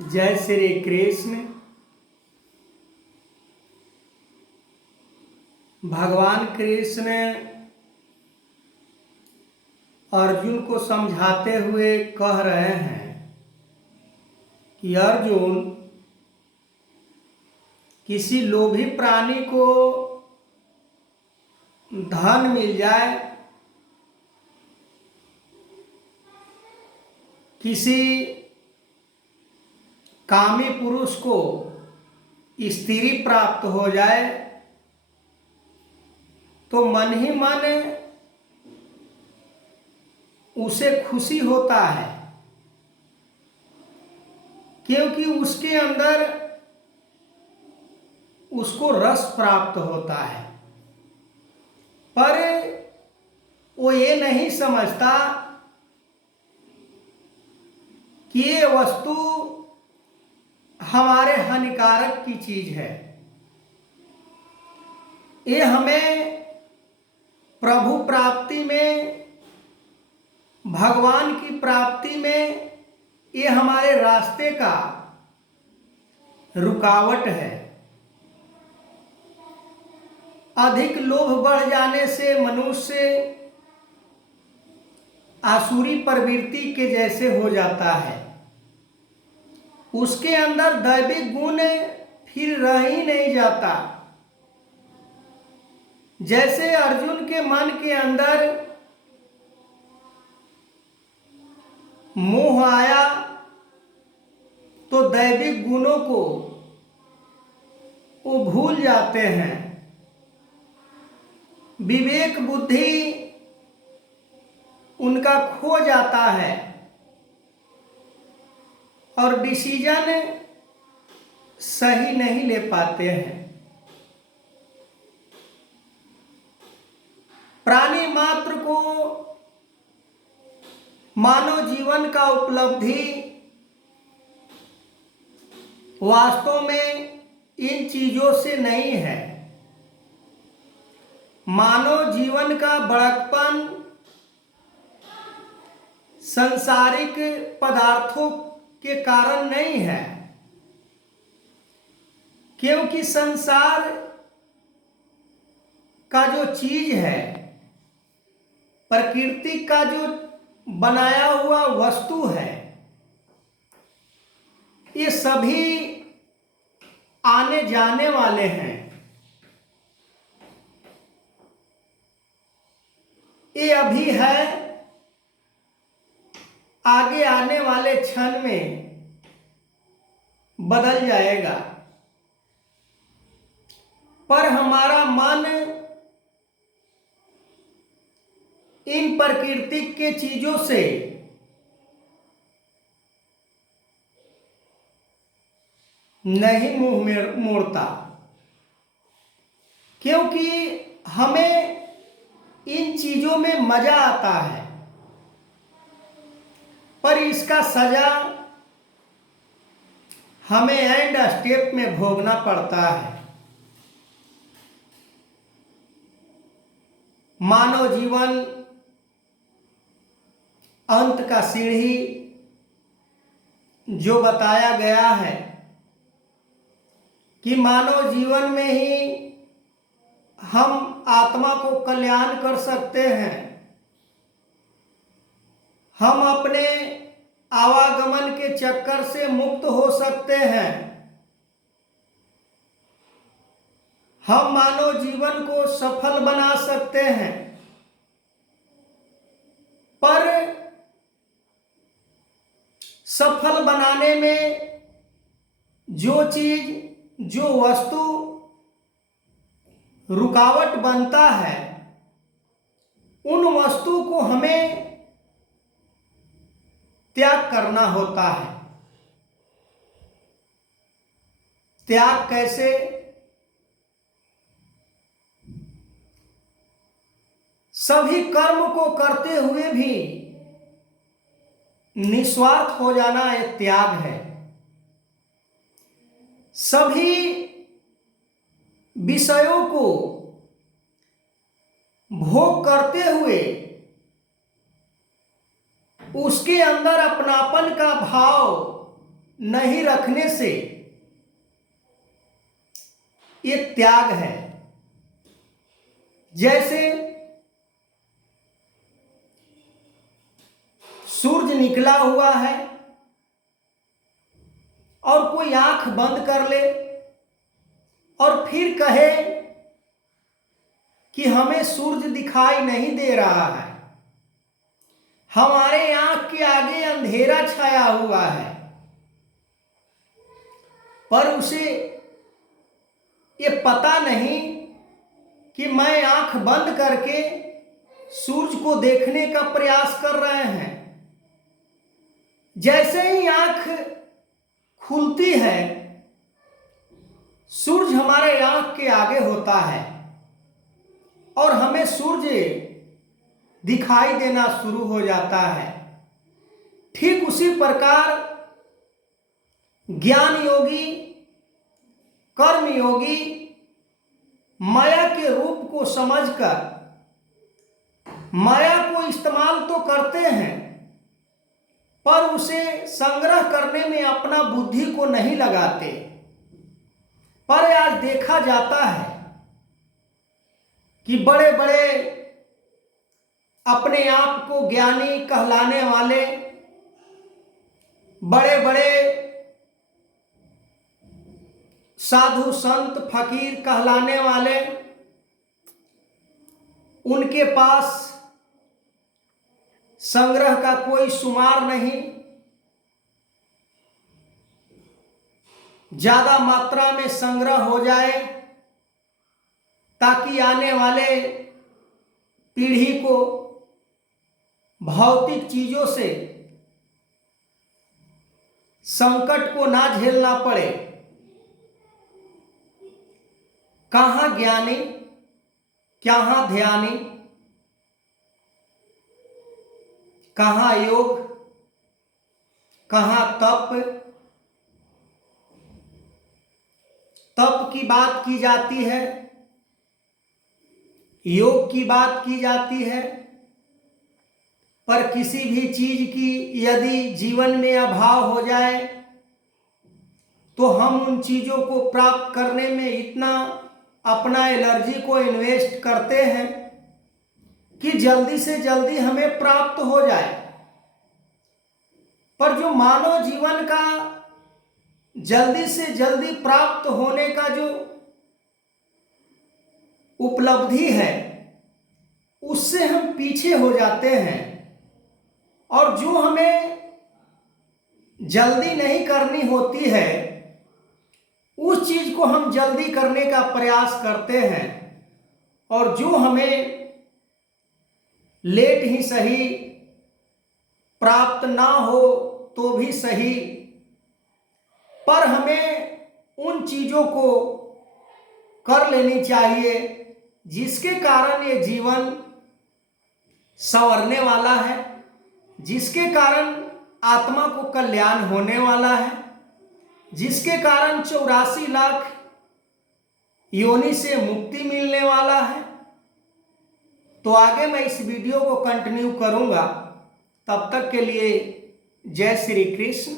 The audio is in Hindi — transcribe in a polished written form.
जय श्री कृष्ण। भगवान कृष्ण अर्जुन को समझाते हुए कह रहे हैं कि अर्जुन, किसी लोभी प्राणी को धन मिल जाए, किसी कामी पुरुष को स्त्री प्राप्त हो जाए तो मन ही मन उसे खुशी होता है, क्योंकि उसके अंदर उसको रस प्राप्त होता है। पर वो ये नहीं समझता कि ये वस्तु हमारे हानिकारक की चीज है। ये हमें प्रभु प्राप्ति में, भगवान की प्राप्ति में, ये हमारे रास्ते का रुकावट है। अधिक लोभ बढ़ जाने से मनुष्य आसुरी प्रवृत्ति के जैसे हो जाता है। उसके अंदर दैविक गुण फिर रह ही नहीं जाता। जैसे अर्जुन के मन के अंदर मोह आया तो दैविक गुणों को वो भूल जाते हैं। विवेक बुद्धि उनका खो जाता है और डिसीजन सही नहीं ले पाते हैं। प्राणी मात्र को मानव जीवन का उपलब्धि वास्तव में इन चीजों से नहीं है। मानव जीवन का बड़कपन सांसारिक पदार्थों के कारण नहीं है, क्योंकि संसार का जो चीज है, प्रकृति का जो बनाया हुआ वस्तु है, ये सभी आने जाने वाले हैं। ये अभी है, आगे आने वाले क्षण में बदल जाएगा। पर हमारा मन इन प्राकृतिक के चीजों से नहीं मुंह मोड़ता, क्योंकि हमें इन चीजों में मजा आता है, पर इसका सजा हमें एंड स्टेप में भोगना पड़ता है। मानव जीवन अंत का सीढ़ी जो बताया गया है कि मानव जीवन में ही हम आत्मा को कल्याण कर सकते हैं। हम अपने आवागमन के चक्कर से मुक्त हो सकते हैं। हम मानव जीवन को सफल बना सकते हैं। पर सफल बनाने में जो चीज, जो वस्तु रुकावट बनता है, उन वस्तु को हमें त्याग करना होता है। त्याग कैसे? सभी कर्म को करते हुए भी निस्वार्थ हो जाना एक त्याग है। सभी विषयों को भोग करते हुए उसके अंदर अपनापन का भाव नहीं रखने से ये त्याग है। जैसे सूरज निकला हुआ है और कोई आंख बंद कर ले और फिर कहे कि हमें सूरज दिखाई नहीं दे रहा है, हमारे आंख के आगे अंधेरा छाया हुआ है, पर उसे ये पता नहीं कि मैं आंख बंद करके सूरज को देखने का प्रयास कर रहे हैं। जैसे ही आंख खुलती है, सूरज हमारे आंख के आगे होता है और हमें सूरज दिखाई देना शुरू हो जाता है। ठीक उसी प्रकार ज्ञान योगी, कर्म योगी माया के रूप को समझकर माया को इस्तेमाल तो करते हैं, पर उसे संग्रह करने में अपना बुद्धि को नहीं लगाते। पर आज देखा जाता है कि बड़े बड़े अपने आप को ज्ञानी कहलाने वाले, बड़े बड़े साधु संत फकीर कहलाने वाले, उनके पास संग्रह का कोई शुमार नहीं। ज्यादा मात्रा में संग्रह हो जाए ताकि आने वाले पीढ़ी को भौतिक चीजों से संकट को ना झेलना पड़े। कहाँ ज्ञानी, कहाँ ध्यानी, कहाँ योग, कहाँ तप। तप की बात की जाती है, योग की बात की जाती है, पर किसी भी चीज की यदि जीवन में अभाव हो जाए तो हम उन चीजों को प्राप्त करने में इतना अपना एनर्जी को इन्वेस्ट करते हैं कि जल्दी से जल्दी हमें प्राप्त हो जाए। पर जो मानव जीवन का जल्दी से जल्दी प्राप्त होने का जो उपलब्धि है, उससे हम पीछे हो जाते हैं और जो हमें जल्दी नहीं करनी होती है उस चीज को हम जल्दी करने का प्रयास करते हैं, और जो हमें लेट ही सही प्राप्त ना हो तो भी सही, पर हमें उन चीजों को कर लेनी चाहिए जिसके कारण ये जीवन संवरने वाला है, जिसके कारण आत्मा को कल्याण होने वाला है, जिसके कारण 84 लाख योनि से मुक्ति मिलने वाला है। तो आगे मैं इस वीडियो को कंटिन्यू करूंगा। तब तक के लिए जय श्री कृष्ण।